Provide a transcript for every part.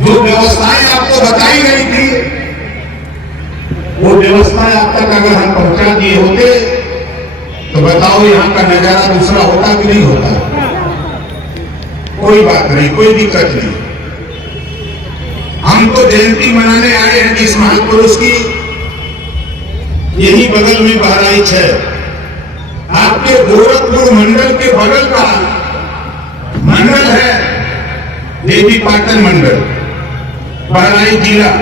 जो व्यवस्थाएं आपको बताई गई थी वो व्यवस्थाएं अब तक अगर हम पहुंचा दिए होते तो बताओ यहाँ का नजारा दूसरा होता कि नहीं होता। कोई बात नहीं, कोई दिक्कत नहीं। हम तो जयंती मनाने आए हैं इस महापुरुष की। यही बगल में बहराइच है, आपके गोरखपुर मंडल के बगल का मंडल है देवी पाटन मंडल, बहराइच जिला।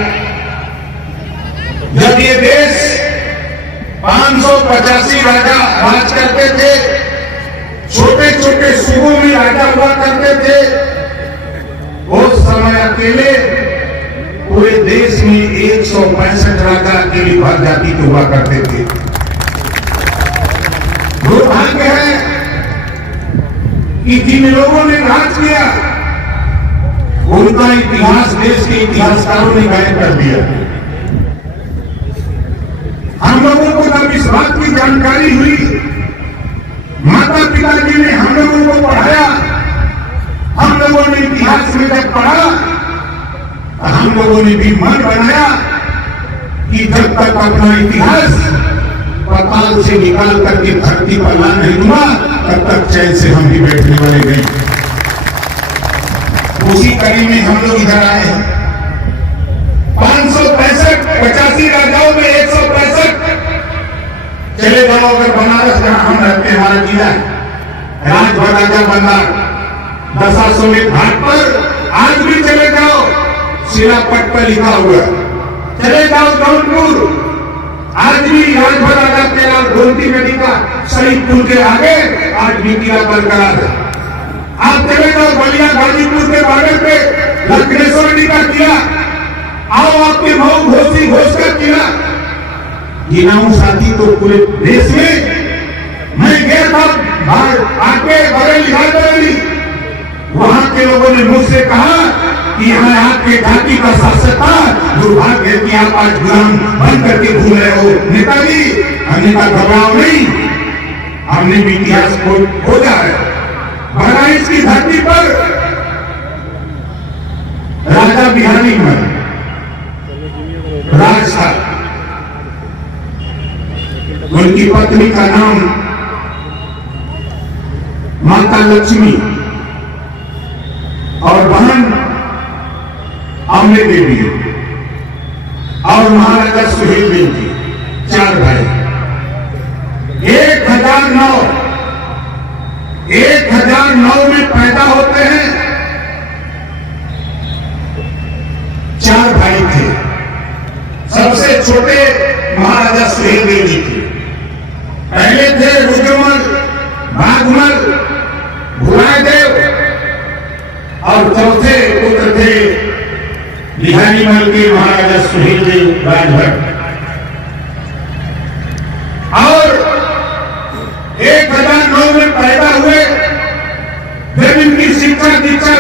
जब ये देश 585 राजा राज करते थे, छोटे छोटे सूबों में राजा हुआ करते थे, उस समय अकेले पूरे देश में 165 राजा अकेली भाग जाति के हुआ करते थे। दुर्भाग्य है कि जिन लोगों ने राज किया उनका इतिहास देश के इतिहासकारों ने गायब कर दिया। हम लोगों को जब इस बात की जानकारी हुई, माता पिता जी ने हम लोगों को पढ़ाया, हम लोगों ने इतिहास में जब पढ़ा, हम लोगों ने भी मन बनाया कि जब तक अपना इतिहास पाताल से निकाल करके धरती पर ला नहीं दूंगा तब तक चैन से हम भी बैठने वाले नहीं। उसी कड़ी में हम लोग इधर आए हैं। 85 राजाओं में 165 चले जाओ। अगर बनारस जहां हम रहते हैं, हमारा जिला है, राजभर राजा बंदार दशाश्वमेध घाट पर आज भी चले जाओ, शिलापट पर लिखा हुआ। चले जाओ जौनपुर, आज भी राजभर राजा केलाल गोमती नदी का शहीद पुल के आगे आज भी किला बरकरार है। आप चले जाओ बलिया गाजीपुर के बॉर्डर पे लखनेश्वर जी का किला, आओ आपके मऊ घोसी घोष का किला। गिनाऊं साथी तो पूरे देश में मैं गया था बाहर आके बरेली, वहां के लोगों ने मुझसे कहा कि यहाँ आपके जाति का शासकता दुर्भाग्य है कि आप आज गुलाम बन करके घूम रहे हो। नेताजी, अन्यथा घबराओ नहीं, हमने भी इतिहास को खोजा है। बहराइच की धरती पर राजा बिहारी मल राज था, उनकी पत्नी का नाम माता लक्ष्मी और बहन अमले देवी और महाराजा सुहेल देव जी, 4 भाई। 1009 में पैदा होते हैं। 4 भाई थे। सबसे छोटे महाराजा सुहेल देव जी थे। पहले थे रुद्रमल, भागमल, भुलादेव और चौथे पुत्र थे बिहारी मल के महाराजा सुहेल देव राजभर। और 1009 में पैदा हुए। जब इनकी शिक्षा दीक्षा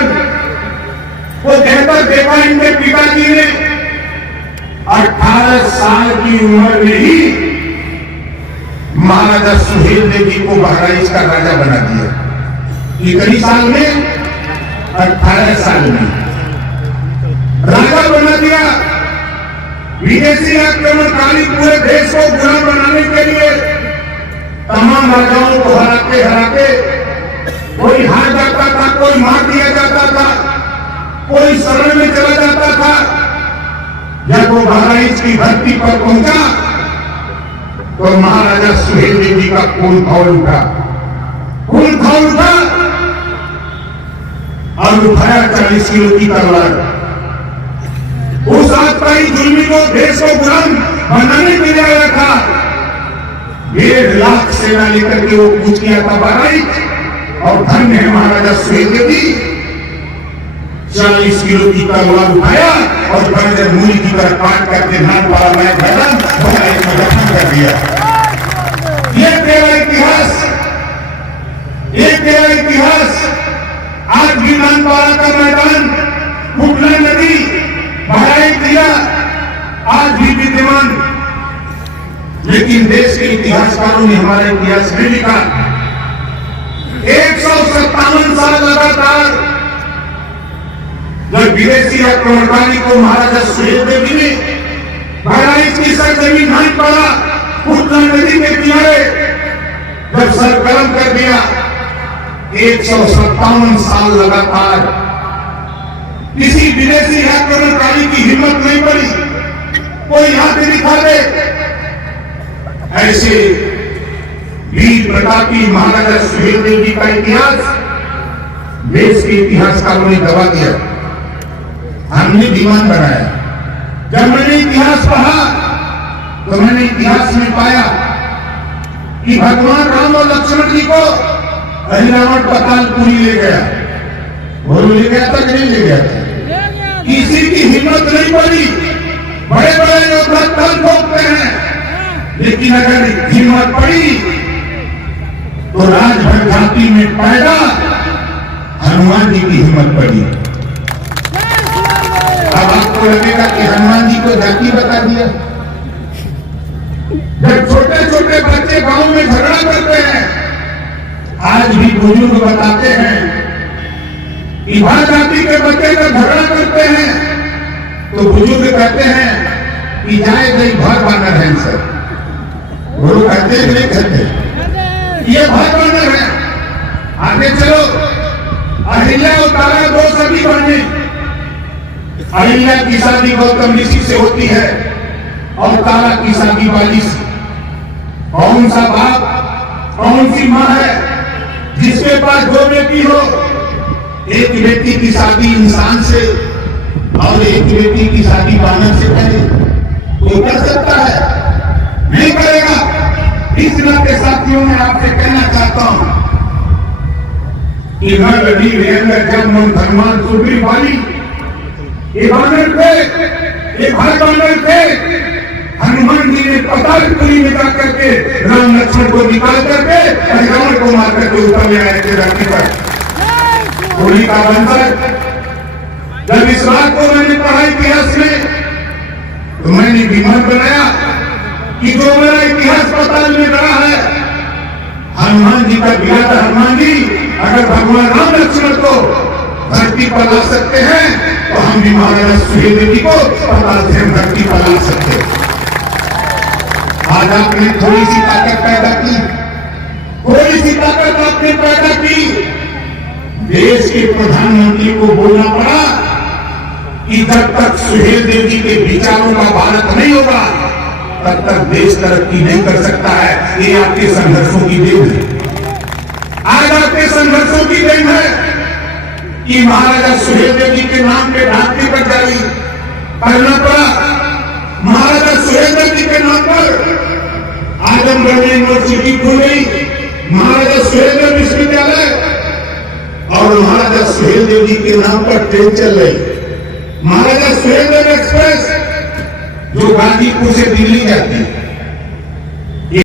को बेहतर देखा इनके पिताजी ने 18 साल की उम्र में ही महाराजा सुहेल देव जी को बहराइच का राजा बना दिया। कितनी साल में? 18 साल में राजा बना दिया। विदेशी आक्रमणकारी पूरे देश को गुलाम बनाने के लिए तमाम राजाओं को हराते कोई हार जाता था, कोई मार दिया जाता था, कोई शरण में चला जाता था। जब वो बहराइच की धरती पर पहुंचा तो महाराजा सुहेल देव जी का खून खौल उठा और उठाया 40 किलो की तलवार। उस आतताई जुल्मी को देश को गुलाम बनाने के लिए आया था। 1.5 लाख सेना लेकर के वो कूच किया था बहराइच। और धन्य है महाराजा सुहेल देव जी, 40 किलो की तलवार उठाया और बंजर मूली की तरह काट करके नाम वाला मैदान बहराइच में दफन कर दिया। ये तेरा इतिहास, ये तेरा इतिहास। आज भी नानपारा का मैदान, हुगला नदी, बहराइच जिला आज भी विद्यमान। लेकिन देश के इतिहासकारों ने हमारा इतिहास नहीं लिखा। 157 साल लगातार जब विदेशी आक्रमणकारी को महाराजा सुहेलदेव जी ने बहराइच की सरजमीन नहीं पड़ा, पूतना नदी के किनारे जब सरगर्म कर दिया, 157 साल लगातार किसी विदेशी आक्रमणकारी की हिम्मत नहीं पड़ी कोई यहां से दिखा दे। ऐसे वीर प्रतापी महाराजा सुहेलदेव जी का इतिहास देश के इतिहासकारों ने दबा दिया, हमने दीवान बनाया। जब मैंने इतिहास पढ़ा तो मैंने इतिहास में पाया कि भगवान राम और लक्ष्मण जी को रावण पतालपुरी ले गया, वो ले गया था कि नहीं ले गया था? किसी की हिम्मत नहीं पड़ी, बड़े बड़े योद्धा तल ठोकते हैं, लेकिन अगर हिम्मत पड़ी तो राजभर जाति में पैदा हनुमान जी की हिम्मत पड़ी। अब आपको लगेगा कि हनुमान जी को जाति बता दिया। जब छोटे छोटे बच्चे गांव में झगड़ा करते हैं, आज भी बुजुर्ग बताते हैं कि भाई जाति के बच्चे जब झगड़ा करते हैं तो बुजुर्ग कहते हैं कि जाए गई भर बानर है सर, वो कहते हैं नहीं कहते ये भर बानर है। आगे चलो, अहिल्या और तारा दो सगी बहने, अहिल्या की शादी गौतम ऋषि से होती है और तारा की शादी बाली से। कौन सा बाप कौन सी माँ है जिसके पास दो बेटी हो? एक बेटी की शादी इंसान से और एक बेटी की शादी बानर से करे, वो कर सकता है? नहीं करेगा। इस नाते साथियों में आपसे कहना चाहता हूं कि घर लड़ी वीरेंद्र जब मन धनवान सुग्री वाली ये बानर थे, ये भाई बानर थे। हनुमान जी ने पतालपुरी में जाकर के राम लक्ष्मण को निकाल करके रावण को मार करके ऊपर ले आए थे धरती पर। होली का वंशज, जब इस बात को मैंने पढ़ा इतिहास में तो मैंने विमान बनाया कि जो मेरा इतिहास पताल में रहा है, हनुमान जी का बिरादर हनुमान जी अगर भगवान राम लक्ष्मण को धरती पर ला सकते हैं तो हम भी महाराजा सुहेलदेव जी को पताल से धरती पर ला सकते हैं। आज आपने थोड़ी सी ताकत पैदा की, थोड़ी सी ताकत आपने पैदा की। देश के प्रधानमंत्री को बोलना पड़ा कि जब तक सुहेलदेव जी के विचारों का भारत नहीं होगा तब तक देश तरक्की नहीं कर सकता है। ये आपके संघर्षों की देन है, आज आपके संघर्षों की देन है कि महाराजा सुहेलदेव जी के नाम पे डाक टिकट जारी करना पड़ा। महाराजा सुहेलदेव जी के नाम पर आजमगढ़ में यूनिवर्सिटी खुल गई, महाराजा सुहेलदेव विश्वविद्यालय, और महाराजा सुहेलदेव जी के नाम पर ट्रेन चल रही, महाराजा सुहेलदेव एक्सप्रेस जो गाजीपुर से दिल्ली जाती है।